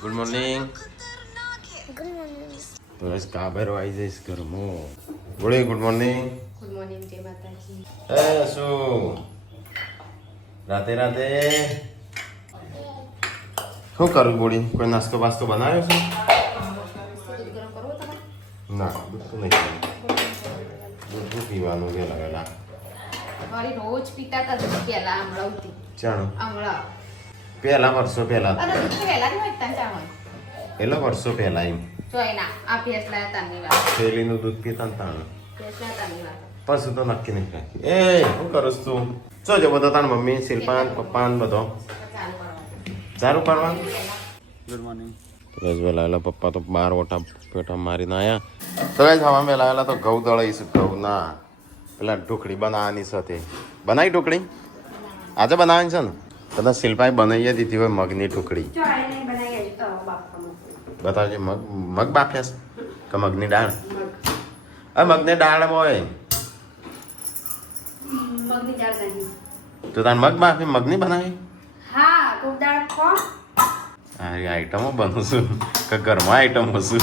Good morning. Good morning. બસ કાબરો આવી જઈશ ઘરમાં. બોલી ગુડ મોર્નિંગ. ગુડ મોર્નિંગ જય માતાજી. શું રાતે રાતે શું કરું બોડી? કોઈ નાસ્તો બાસ્તો બનાવ્યો છે? દૂધ ગરમ કરવો તમારે? ના દૂધ તો નહીં દૂધ પીવાનું કે લગેલા મારી રોજ પીતા હતા દૂધ પહેલા આમળાવતી ચાણો આમળા પહેલા વર્ષો પહેલા અને દૂધ તો પહેલા નહીં વાગતા ચાવણ પેલો વર્ષો પહેલા એમ ચોયના આ ભેંસ લાયા તારની વાત થેલીનું દૂધ પીતા ને તાણ ભેંસ લાયા તારની વાત પછી તો નક્કી નહીં રાખી. એ શું કરું તું? શું છે બધો તાર મમ્મી શિલ્પાન પપ્પાન બધો ચાલુ કરવાનું સારું કરવાનું? Good morning. બસ વેલાયેલા પપ્પા તો 12 ઓટા પેટા મારીને આવ્યા. તો ગાઈસ હવા વેલાયેલા તો ઘઉં દળાઈશું. ઘઉં ના પેલા ઢોકળી બનાવવાની સાથે બનાવી ઢોકળી આજે બનાવવાની છે ને? કદાચ શિલ્પાએ બનાવી દીધી હોય મગની ઢોકળી. બતાવજે મગ બાફ્યા છે કે મગની દાળ? મગની દાળ હોય મગની દાળ નહીં તો તાર મગ બાફી મગની બનાવી? હા કોક દાળ ખો આ આઈટમો બનું છું કે ઘરમાં આઈટમો છું?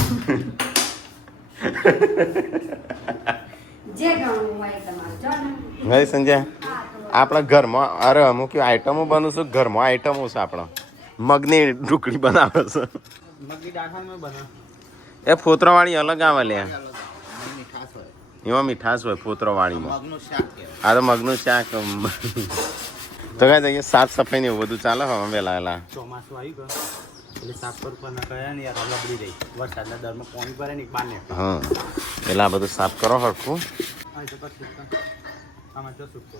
જે ગણવું હોય તમારે જો ને નહીં સંજય આપણા ઘરમાં અરે અમુક આઈટમો બનું છું ઘરમાં આઈટમો છે આપણા મગની ઢોકળી બનાવે છે મગની દાળ માં બને એ ફોતરાવાળી અલગ આવે લે મીઠાશ હોય એમાં મીઠાશ હોય ફોતરાવાળીમાં મગનું શાક કહેવાય. આ તો મગનું શાક તો કઈ જઈએ સાફ સફાઈ ને એવું બધું ચાલે હવે વેલાયેલા ચોમાસું આવી ગયું એટલે સાફ કરવાના કયા ને યાર લબડી રહી વરસાદના દરમાં પાણી ભરે ને બહાર ને હા એટલે આ બધું સાફ કરો હરખું હા તો પછી આમાં જો સુકતો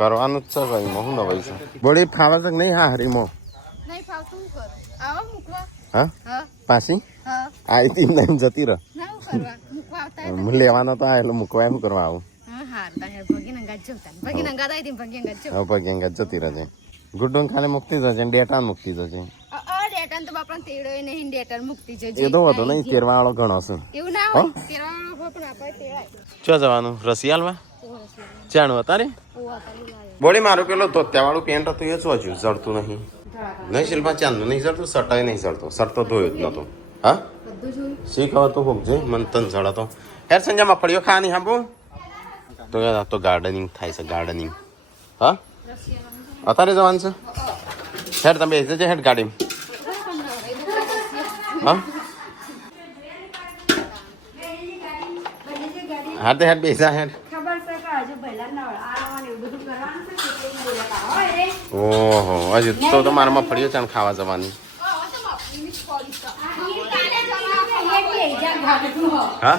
કરવાનું જ છે ભાઈ હું નવાઈ છે બોડી ફાવે છે કે નહીં? હા હરીમો નહીં ફાવતું હું કરું આવો મૂકવા હા હા પાછી હા આવી તી નહીં જતી રહ ના હું કરવા મૂકવા આવતા હું લેવાનો તો આ એટલે મૂકવા એમ કરવા આવું હા હાર તારે ભગીના ગાજ જવતા ભગીના ગાદ આવી ભગીના ગાજ જવ હવે પગે અંગત જતી રહેજે. ગુડ્ડું ખાલી મૂકતી જશે ડેટા મૂકતી જશે. ડેટન તો બાપરા તેડો નહીં ડેટર મુકતી જજો એ તો વધુ નહીં તેરવાળો ઘણો છે. એવું ના હોય તેરવાનો હોય પણ આપણે તેડાય ચો જવાનું રસિયાલવા ઓરસ ચાણું અત્યારે ઓવા તાલી લાય બોડી મારું પેલો ધોત્યાવાળું પેન્ટ હતું એ શું હજુ જડતું નહીં? નહીં શિલ્પા ચાંદનું નહીં જડતું સટાય નહીં જડતો સટતો ધોયો જ નતો. હા બધું જોયું શીખ હવે તું હોક છે મન તન જડતો હેર સંજા મફળીઓ ખાવાની હાંભુ તો કે આ તો ગાર્ડનિંગ થાય છે ગાર્ડનિંગ. હા અત્યારે જવાનું છે હેડ તમે બેસી જજે હેડ ગાડીમાં. હા હા તે હેડ બેસા હેડ. ખબર છે કે હજુ પહેલા ના આવાનું એવું બધું કરવાનું છે એટલે બોલાતા હોય રે ઓહો હજુ તો મારા મફળીઓ ચાણ ખાવા જવાની. હા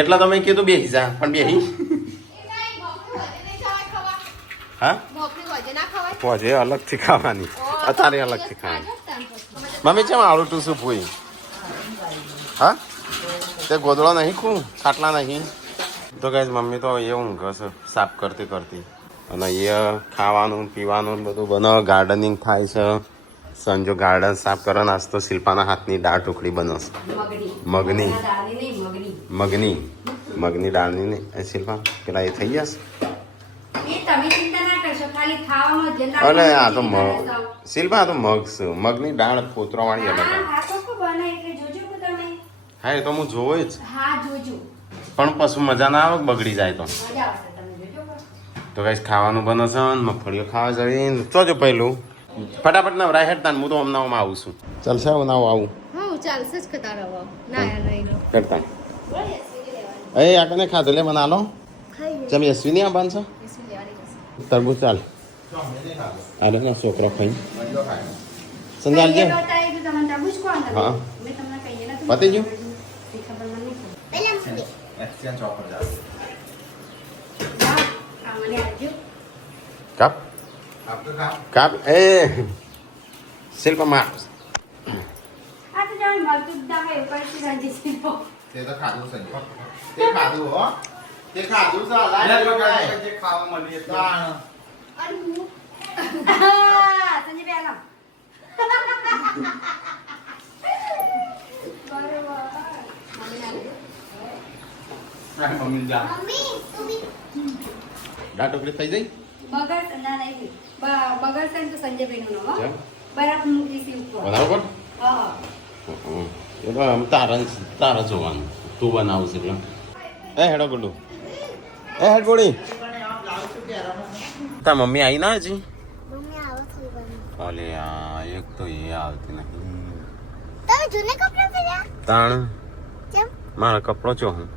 એટલા તમે કીધું બેસી જા પણ બેસી હા પહોંચે અલગથી ખાવાની અત્યારે અલગથી ખાવાની. મમ્મી ચમ આળું ટુસું ભૂઈ? હા તે ગોદડો નહીં ખું ખાટલા નહીં તો કઈ મમ્મી તો એ ઊંઘ છે સાફ કરતી કરતી અને એ ખાવાનું પીવાનું બધું બનાવે ગાર્ડનિંગ થાય છે. સંજો ગાર્ડન સાફ કરો નાસ્તો શિલ્પાના હાથની દાળ ઢોકળી બનશે મગની મગની દાળની નહીં શિલ્પા પેલા એ થઈ જશે. અરે આ તો મગ શિલ્પા આ તો મગ છે મગની દાળ ફોતરાવાળી અલગ આવે. હા એ તો હું જોઉં જ પણ પછી મજા ના આવે બગડી જાય તો કઈ ખાવાનું બને છે ને મગફળીઓ ખાવા જઈને ચોજો પહેલું ફટાફટ નવરાય હેડ તાન હું તો હમણાં આવું છું. ચાલશે હું આવું હા ચાલશે જ કતા રહો ના નહીં કરતા એ આકને ખાધું લે મને આલો ચમ યશ્વી નહીં આવવાનું છે તરબૂચ ચાલ આલે ને છોકરો ખાઈ સંજાલ જે હા પતી ગયું કાપ કાપ એ શિલ્પા માર તે તો ખાધું છે તે ખાધું હો તે ખાધું છે લાય જે ખાવા મળી દાણ મમ્મી જા દાળ ઢોકળી થઈ જઈ બગર ના નહીં બગડશે ને તો સંજયભાઈનું નામ, હો. કેમ? બરફ મૂકી દીધી ઉપર. બરાબર હા. એ તો આમ તારા જોવાનું તું બનાવશે એટલે એ હેડો ગુડુ એ હેડ ગોળી તા મમ્મી આવી ના હજી મમ્મી આવો થોડી વાર અલે આ એક તો એ આવતી નહીં તમે જૂને કપડાં પહેર્યા તાણ કેમ મારો કપડો ચો હું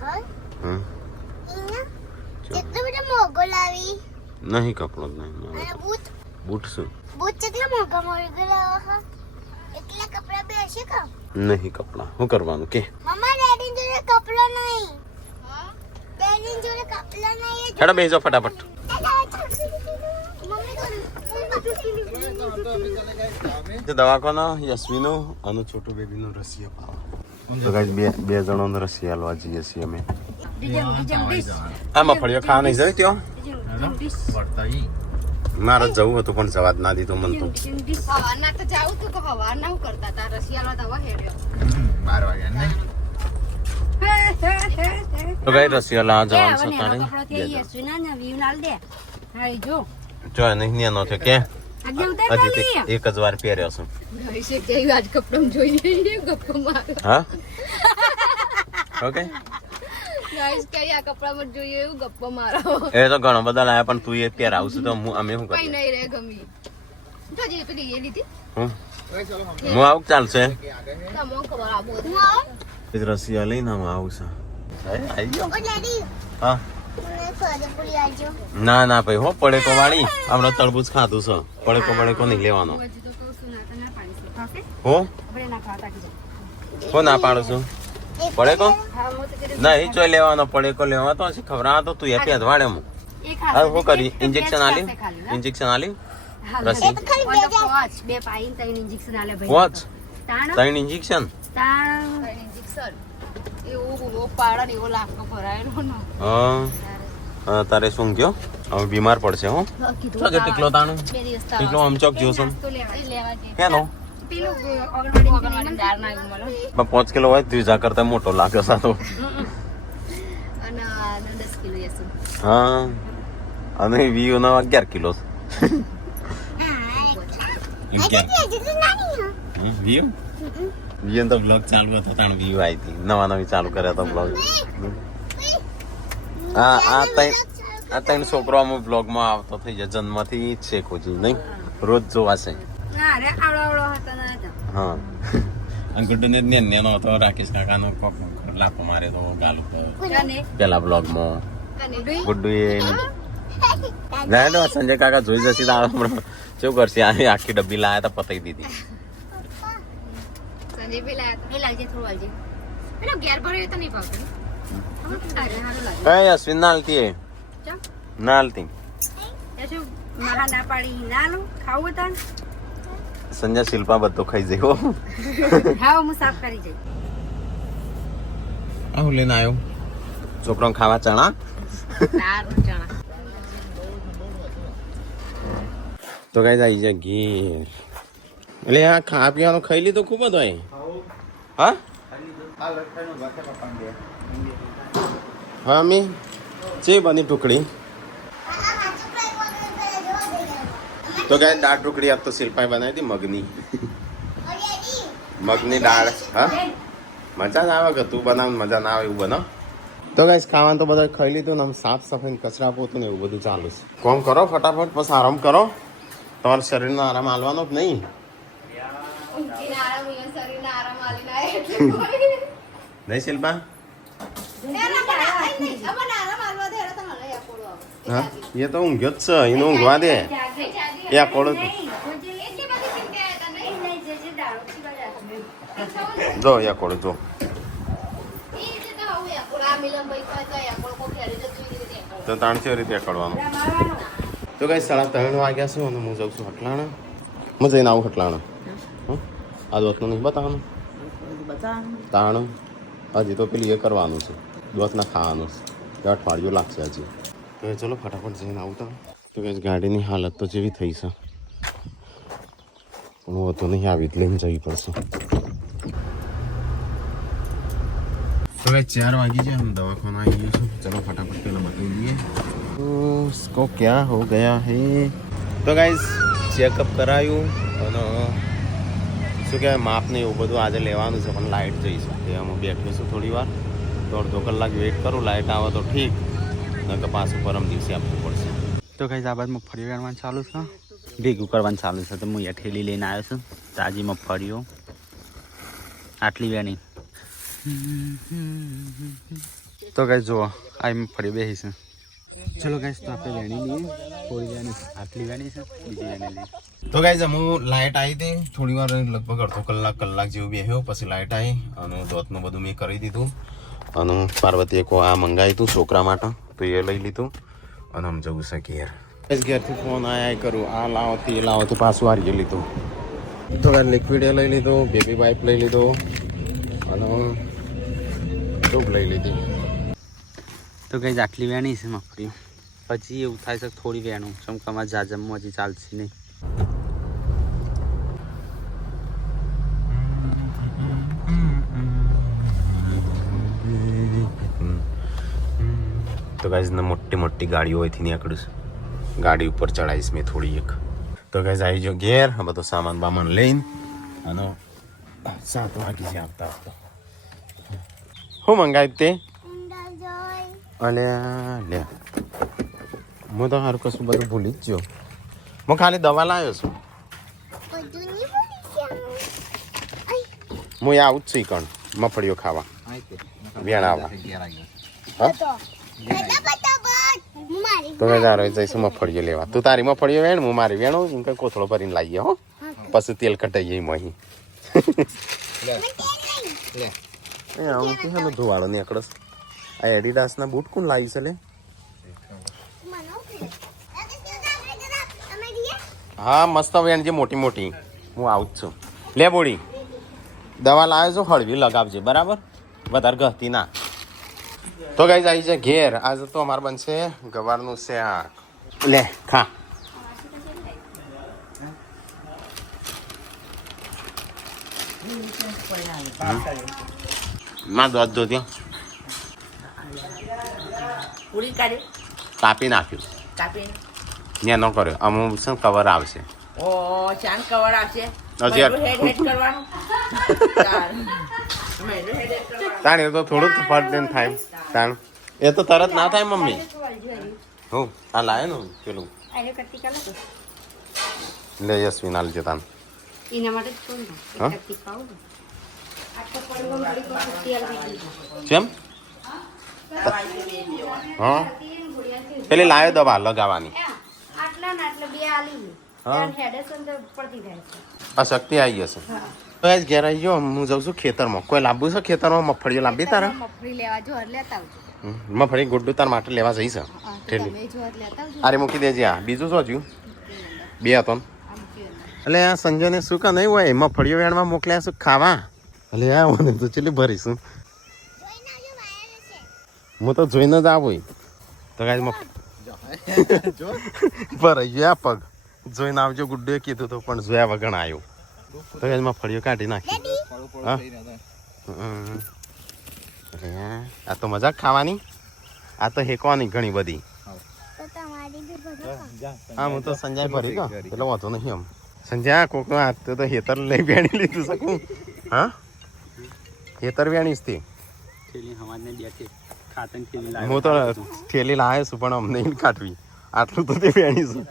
હા હમ ઈના કેટલો બધો મોગો લાવી નહીં કપડો જ નહીં અને બૂટ બૂટ શું બૂટ કેટલા મોગા મળી ગયેલા હા એટલા કપડાં બે હશે કા નહીં કપડા શું કરવાનું કે મમ્મા ડેડી જોડે કપડો નહીં હા ડેડી જોડે કપડો નહીં હેડો બેસી ફટાફટ દવાખાનો યશ્વીનું અને છોટું બેબીનું રસી અપાવવા તો ગાઈસ બે જણોને રસી આલવા જઈએ છીએ અમે આ મફળીઓ ખાવા નહીં જાય ત્યાં મારે જવું હતું પણ જવા જ ના દીધું મન તો હવારના તો જાવું તું કે હવારના હું કરતા તા રશિયાળો દવા હેડ્યો 12 વાગ્યા નહીં તો ગાઈસ રસી આલવા જવાનું છે તારે જો નહીં નેનો છે કે હજી એક જ વાર પહેર્યો છું આજ કપડો જોઈએ ગપ્પો મારો હા ઓકે ગાઈસ કઈ આ કપડામાં જોઈએ એવું ગપ્પો મારો એ તો ઘણો બધા લાયા પણ તું એ ત્યારે આવશે તો અમે શું કઈ કરીએ નહીં રે ગમી તો જે પેલી એ લીધી હું આવું ચાલશે તમને ખબર આબો રસી લઈને હું આવું છું આવી ગયો ઓ ડેડી હા મને સોજાપુરી આલજો ના ના ભાઈ હો પડેકો વાળી હમણાં તરબૂચ ખાધું છે પડેકો નહીં લેવાનો હજી તો કહું છું ના તો ના પાડીશ ખાશે હો આપણે ના ખાતા કીધું હો ના પાડું છું પડેકો હા હું તો કીધું નહીં ચોય લેવાનો પડેકો લેવાનો તો હજી ખબર તો તું એ પેદ વાળે હું એ હા શું કરી ઇન્જેક્શન આલી ઇન્જેક્શન આલી રસી બે પાઈન ત્રણ ઇન્જેક્શન આલે વોચ તાણ 3 ઇન્જેક્શન ત્રણ ઇન્જેક્શન એવું પાડા ને એવો લાખો ભરાયેલો ને હા તારે શું ગયો હવે બીમાર પડશે હો તો જે ટીકલો તાણું બે દિવસ ટીકલો આમ ચોક જોશો લેવા કે કેનો પેલું ઓગણવાડી દાળ ના મળે 5 કિલો હોય ત્રીજા કરતા મોટો લાગે સાતો અને 10 કિલો હશે હા અને વીઓ ના 11 કિલો વીઓ વીએન તો બ્લોગ ચાલુ હતો તાણ વીઓ આવી હતી નવી ચાલુ કર્યા તો બ્લોગ આ ત્રણ છોકરો આમાં બ્લોગમાં આવતો થઈ જાય જન્મથી જ છે કોઈ નહીં રોજ જોવાશે અરે આવડો હતો ના હતો હા અને ગુડ્ડુને નેનો હતો રાકેશ કાકાનો કોક લાપો મારે તો ગાલ ઉપર પેલા બ્લોગમાં ગુડ્ડુ એ ના સંજય કાકા જોઈ જશે તો હમણાં શું કરશે આખી ડબ્બી લાયા તો પતાઈ દીધી સંજય પેલા એ લાલજે થોડું લાલજે પેલો ઘેર ભર્યો તો નહીં ભાવતું કઈ અશ્વિન ના હાલતી એ ના હાલતી મહા ના પાડી ના લો ખાવું હતા સંજય શિલ્પા બધો ખાઈ જાય હા હું સાફ કરી જઈ આવું લઈને આવ્યો છોકરાને ખાવા ચણા ચણા તો કઈ જાય છે ઘેર એટલે આ ખાવા પીવાનું ખાઈ લીધું ખૂબ જ હોય હા આ લખાઈનો વાકે પપ્પા દે હા મી છે બની ટુકડી તો ગાય દાળ ટુકડી આપ તો શિલ્પાએ બનાવી હતી મગની દાળ હા મજા ના આવે કે તું બનાવ મજા ના આવે એવું બનાવ તો ગાઈસ ખાવાનું તો બધા ખાઈ લીધું ને આમ સાફ સફાઈ કચરા પોતું ને એવું બધું ચાલુ છે કોમ કરો ફટાફટ પછી આરામ કરો તમારા શરીરનો આરામ આલવાનો જ નહીં નહીં શિલ્પા હા એ તો ઊંઘ્યો જ છે એને ઊંઘવા દે એ આ કોળો જો યા કોળો જો તો 300 રૂપિયા કરવાનું તો કઈ 3:30 વાગ્યા છે અને હું જાઉં છું હટલાણા હું જઈને આવું હટલાણા આ દોતનું નહીં બતાવવાનું તાણું હજી તો પેલી એ કરવાનું છે દોતના ખાવાનું છે અઠવાડિયું લાગશે હજી તો ચલો ફટાફટ જઈને આવતા તો કઈ ગાડીની હાલત તો જેવી થઈ છે પણ હું તો નહીં આવી જ લઈને જવી પડશે तो भाई 4 वागी है हम दवाखाना आई है चलो फटाफट पहले बता दिए तो इसको क्या हो गया है तो તો ગાઈસ ચેકઅપ કરાયું અને શું કહેવાય માપ ને એવું બધું આજે લેવાનું છે પણ લાઇટ જઈશું તે હું બેઠો છું થોડી વાર તો અડધો કલાક વેઇટ કરું લાઇટ આવે તો ઠીક નકર પાછું પરમ દિવસે આપવું પડશે. તો કઈ આ બાદ મગફળી વેણવાનું ચાલુ છે, ભેગું કરવાનું ચાલુ છે. તો હું અહીંયા ઠેલી લઈને આવ્યો છું તાજી મગફળીઓ આટલી વેણી. તો કઈ જુઓ આ મગફળી બેસી છે. ચલો ગાઈસ તો આપણે વેણી લઈએ. થોડી વેણી આટલી વેણી છે, બીજી વેણી લઈએ. તો ગાઈસ હું લાઇટ આવી હતી થોડી વાર લગભગ અડધો કલાક જેવું બેસ્યો પછી લાઇટ આવી અને દોતનું બધું મેં કરી દીધું અને પાર્વતીએ આ મંગાવ્યું હતું છોકરા માટે તો એ લઈ લીધું અને આમ જવું છે ઘેર. ઘેરથી ફોન આયા કરું આ લાવતી એ લાવતી પાછું હારી લીધું. તો લિક્વિડ એ લઈ લીધું, બેબી વાઇપ લઈ લીધો અને ટ્યુબ લઈ લીધી. તો કઈ આટલી વેણી છે મગફળી. પછી એવું થાય છે થોડી વેણું ચમકામાં જાજમમાં હજી ચાલશે નહીં. તો ગાઈઝ ને મોટી મોટી ગાડીઓ હોયથી નીકળું છું. ગાડી ઉપર ચડાવીશ મેં થોડી એક. તો ગાઈઝ આવી જાઓ ઘેર. આ બધો સામાન બામાન લઈને અને 7 વાગી છે આવતા આવતા. શું મંગાવ્યું તે? અલ્યા લે હું તો સારું કશું બધું ભૂલી જ ગયો. હું ખાલી દવા લાવ્યો છું. હું આવું જ છું કણ મફળીઓ ખાવા વેણાવા. હા તો મેં તારો જઈશું મફળીઓ લેવા. તું તારી મફળીઓ વેણ હું મારી વેણું એમ કઈ કોથળો ભરીને લાવીએ હો. પછી તેલ કટાઈએ અહીં આવું કે હેલો ધોવાળો નીકળસ. આ એડિડાસના બૂટ કોણ લાવી છે લે? હા મસ્ત વેણ છે મોટી મોટી. હું આવું જ છું. લે બોડી દવા લાવ્યો છો હળવી લગાવજે બરાબર, વધારે ગહતી ના. તો ગાઈઝ આવી છે ઘેર. આજે તો અમારે બનશે ગવારનું શાક. લે ખા. માં દોધ દો ત્યાં પૂરી કાઢી કાપી નાખ્યું ત્યાં ન કર્યો અમુક શું કવર આવશે. ઓ ચાંદ કવર આવશે હજી હેડ કરવાનું તાણ એ તો થોડુંક ફર્ક થાય તાણ એ તો તરત ના થાય મમ્મી. હું આ લાવે ને પેલું લે યશ્વી ના લીધે તાન એના માટે કેમ હા પેલી લાવે દવા લગાવવાની. આ શક્તિ આવી જશે. ઘેર આવી ગયો હું જાઉં છું ખેતરમાં. કોઈ લાવવું છે ખેતરમાં મગફળીઓ લાવી તારા? મગફળી ગુડ્ડુ તાર માટે લેવા જઈશ ઠેલી. અરે મૂકી દેજે. આ બીજું શું થયું? 2 હતો ને એટલે આ સંજયને શું કા નહીં હોય મગફળીઓ વેણમાં મોકલ્યા શું ખાવા? એટલે આ મને તો ચેલી ભરીશું. હું તો જોઈને જ આવું. તો કાંઈ ભરાઈ ગયો આ પગ. જોઈને આવજો ગુડ્ડુએ કીધું હતું પણ જોયા વગર આવ્યો. તો કાંઈ મગફળીઓ કાઢી નાખી. હા આ તો મજાક ખાવાની. આ તો હેકવાની ઘણી બધી. હા હું તો સંજય ભરી ગયો એટલે વાંધો નહીં. આમ સંજય કોકનો હાથ તો હેતર લઈ વેણી લીધું શકું. હા હેતર વેણીશ તે હું તો ઠેલી લાવે છું પણ અમને નહીં કાઢવી. આટલું તો તે વેણીશું.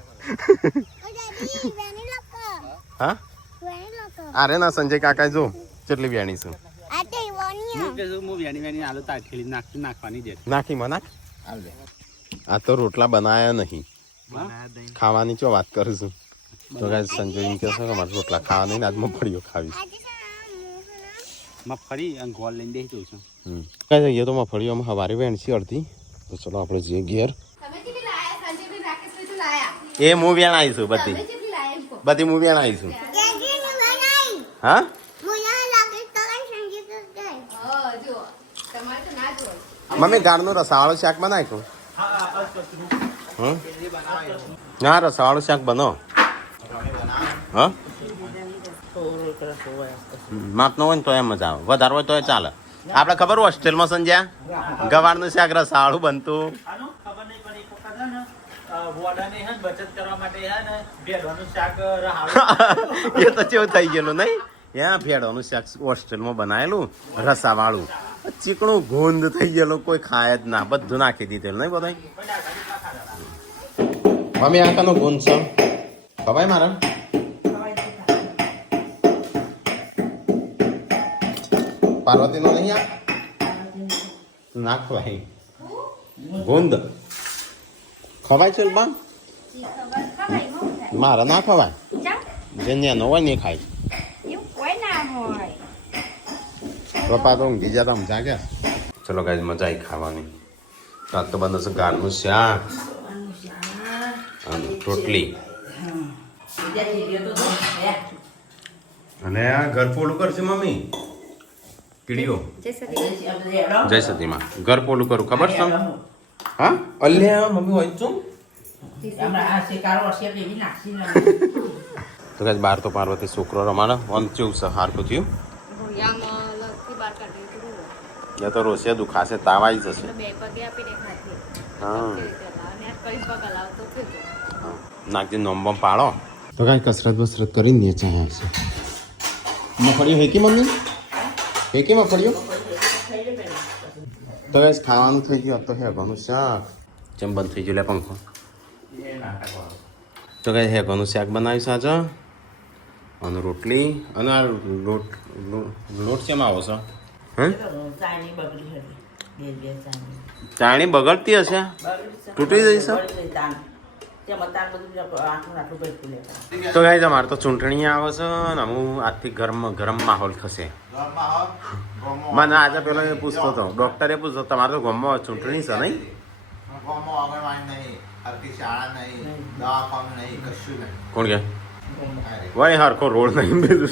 હા અરે ના સંજય કાકા જો કેટલી વેણીશું. નાખી મને આ તો રોટલા બનાયા નહીં ખાવાની ચો વાત કરું છું. તો કાંઈ સંજય એમ કહે છે કે મારે રોટલા ખાવા નહીં આજ મગફળીઓ ખાવી. મગફળી અને ગોળ લઈને બેસી જઉં છું. કાંઈ જઈએ તો મગફળીઓમાં સવારે વેણસી અડધી. તો ચલો આપણે જઈએ ઘેર. એ હું વેણ આવીશું બધી હું વેણ આવીશું. હા મમ્મી ગાળનું રસાવાળું શાક બનાવ્યું. ના રસાવાળું શાક બનો. હા માપનો હોય ને તો એમ મજા આવે. વધારે હોય તો એ ચાલે. આપણે ખબર હોસ્ટેલમાં સંજ્યા ગવારનું શાક રસાવાળું બનતું. વડાની હે ને બચત કરવા માટે હે ને ભેળવાનું શાક રહાવું. એ તો કેવું થઈ ગયેલું નહીં ત્યાં ભેળવાનું શાક હોસ્ટેલમાં બનાવેલું રસાવાળું ચીકણું ગુંદ થઈ ગયેલું કોઈ ખાય જ ના બધું નાખી દીધેલું નહીં બધા મમ્મી આ કનો ગુંદ છે ખવાય મારા પાર્વતીનો નહીં આ નાખવાય ગુંદ ખવાય છે બા મારા ના ખવાય જે નો હોય ને ખાય પપ્પા તો ઊંઘી જતા આમ જાગ્યા ચલો ગાઈસ મજા આવી ખાવાની આજ તો બનશે ગારનું શાક અને રોટલી અને આ ઘર પોલું કરશે મમ્મી કીડીઓ જય સતીમાં ઘર પોલું કરું ખબર છે તમને હા અલ્યા મમ્મી હોય છું તો ગાઈસ બાર તો પાર્વતી છોકરો રમાડે ઓન કેવું છે હારકું થયું યા તો રોસિયા દુખાશે તાવ આવી જશે હા નાગજી નોમ પાડો તો કાંઈ કસરત બસરત કરીને નીચે આવ્યા છે મફળીઓ હેકી મમ્મી હેકી મફળીઓ તો ગાઈસ ખાવાનું થઈ ગયું તો હેગોનું શાક જેમ બંધ થઈ ગયું લે પંખો તો ગાઈસ હેગોનું શાક બનાવ્યું સાજો અને રોટલી અને આ લોટ કેમ આવો છો હે ચાણી બગડતી હશે તૂટી જઈશ તો ગાઈસ અમારે તો ચૂંટણી આવે છે ને હું આજથી ગરમ માહોલ થશે મને આજે પેલો એ પૂછતો હતો ડોક્ટરે પૂછતો તમારે તો ગામમાં ચૂંટણી છે નહીં કોણ કે વળી હરખો રોડ નહીં બેસું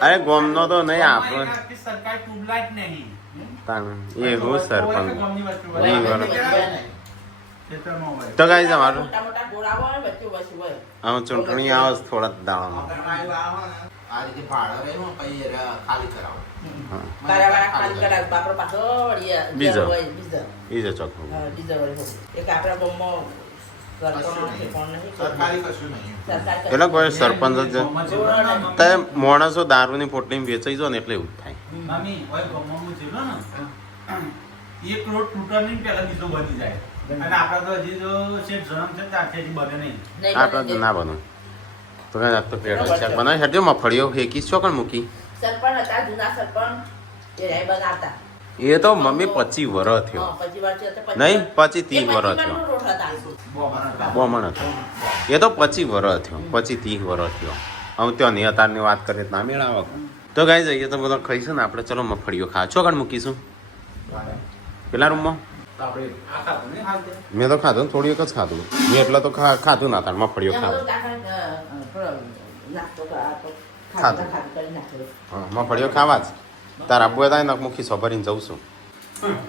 અરે ગોમનો તો નહીં આપણો એ હું સરપંચ તો ગાઈસ અમારું આમ ચૂંટણી આવે થોડા દાડામાં બીજો ચોખ્ખો એટલે કોઈ સરપંચ જ તે માણસો દારૂની પોટલી વેચાઈ જો ને એટલે એવું થાય એક રોડ તૂટવાની પેલા બીજો બની જાય અને આપડા તો હજી જો શેઠ જન્મ છે ત્યારથી હજી બને નહીં આપડે તો ના બને તો કઈ આપ તો પેડો શાક બનાવી હટજો મફળીઓ ફેંકી ચોકણ મૂકી સરપંચ હતા જૂના સરપંચ એ બનાવતા એ તો મમ્મી 25 વર્ષ થયો નહીં 25-30 વર્ષ થયો બોમણ હતો એ તો 25 વર્ષ થયો 25-30 વર્ષ થયો હું ત્યાં ની અતારની વાત કરીએ ના મેળાવે તો ગાઈ જઈએ તો બધા ખાઈશું ને આપણે ચલો મફળીઓ ખા ચોકણ મૂકીશું પેલા રૂમમાં મેં તો ખાધું થોડી એક જ ખાધું મેં એટલે તો ખાધું ના તાર મફળીઓ ખાધું હા મફળીઓ ખાવા જ તાર આબુ થાય ને મૂકી સોભરીને જઉં છું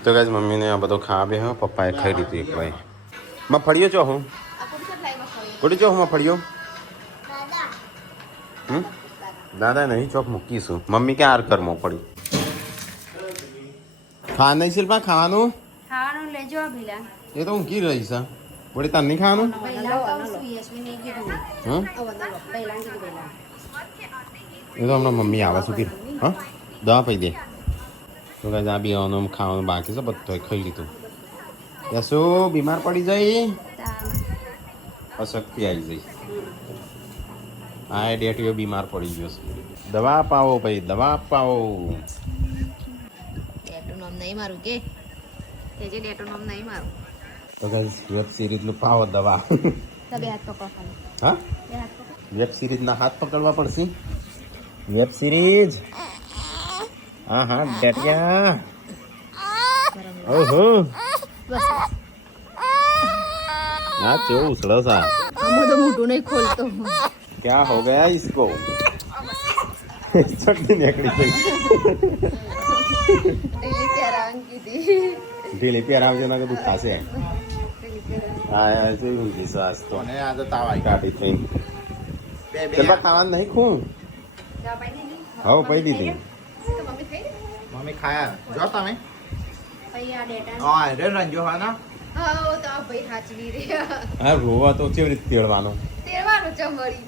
તો ગાઈસ મમ્મીને આ બધો ખાવા બે પપ્પાએ ખાઈ લીધું એક ભાઈ મફળીઓ ચો હું કોડી ચો હું મફળીઓ દાદા નહીં ચોક મૂકીશું મમ્મી ક્યાં આર કર મફળી ખા નહીં શિલ્પા ખાવાનું ખાવાનું લેજો ભીલા એ તો ઊંઘી રહી છે વળી તાર નહીં ખાવાનું એ તો હમણાં મમ્મી આવે શું કીધું હા દવા પી દે તો કાંઈ આ બીવાનું ખાવાનું બાકી છે બધું ખાઈ લીધું ત્યાં શું બીમાર પડી જાય અશક્તિ આવી જાય હા ડેટીઓ બીમાર પડી ગયો છે દવા અપાવો ભાઈ દવા અપાવો નહીં મારું કે જે ડેટો નામ નહીં મારું તો ગાઈસ વેબ સિરીઝ નું પાવો દવા બે હાથ પકડો હા વેબ સિરીઝ ના હાથ પકડવા પડશે વેબ સિરીઝ હા હા ડેટિયા ઓહો ના ચો ઉછળો સા हम तो मुंह नहीं खोलते क्या हो गया इसको चटनी निकली गई ઢીલી પહેરાવ જો ના કે દુખાશે હા ऐसे ही हुई श्वास तो મને આ તો તાવ આવી કાઢી થઈ બે પેલા ખાવાનું નહીં ખું હવે પડી દીધી મમ્મી ખાયા જો તમે પછી આ ડેટા હા રે રંજો હા ના હા તો આ ભાઈ સાચવી રહ્યા હા રોવા તો કેવી રીતે તેડવાનો તેડવાનું ચમડી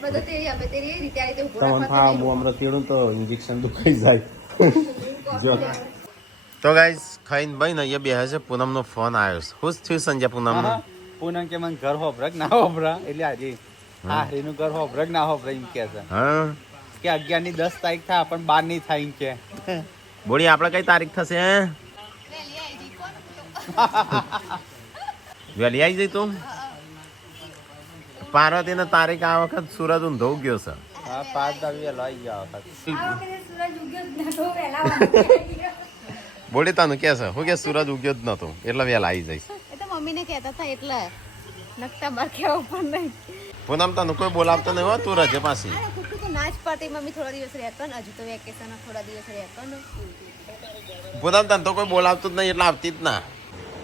બધો તેડી આપે તેડી એ રીતે આ રીતે ઉભો તમને રાખવા ફાવ હું હમણાં તેડું તો ઇન્જેક્શન તો ખાઈ જાય જો તો ગાઈસ ખાઈને ભાઈ ને અહીંયા બેહે છે પૂનમનો ફોન આવ્યો છે ખુશ થયું સંજય પૂનમનો પૂનમ કે મને ઘર હોભરક ના હોભરા એટલે આજે હારીનું ઘર હોભરક ના હોભરા એમ કે છે હા કે 11 ની 10 તારીખ થાય પણ 12 ની થાય એમ કે બોડી આપણે કઈ તારીખ થશે વહેલી આવી જઈ તું પાર્વતીને તારીખ આ વખત સુરત ઊંધો ગયો છે હા 5 દાવી લઈ ગયા વખત આ વખતે સૂરજ ઉગ્યો જ નતો વહેલા બોડી તને કે છે હું કે સૂરજ ઉગ્યો જ નતો એટલે વહેલા આવી જઈશ એ તો મમ્મીને કહેતા હતા એટલે નકતા બાર કેવું પણ નહીં પૂનમ તને કોઈ બોલાવતો નહીં હો તું રજે પાછી અરે કુકુ તો ના જ પડતી મમ્મી થોડા દિવસ રહેતો ને હજુ તો વેકેશન થોડા દિવસ રહેતો ને પૂનમ તને તો કોઈ બોલાવતું જ નહીં એટલે આવતી જ ના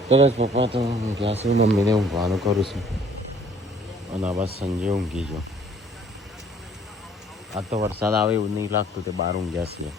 સરસ પપ્પા તો ગયા છે મમ્મીને ઊંઘવાનું કરું છું અને આ બસ સંજય ઊંઘી ગયો આ તો વરસાદ આવે એવું નહીં લાગતું તે બહાર ઊંઘ્યા છીએ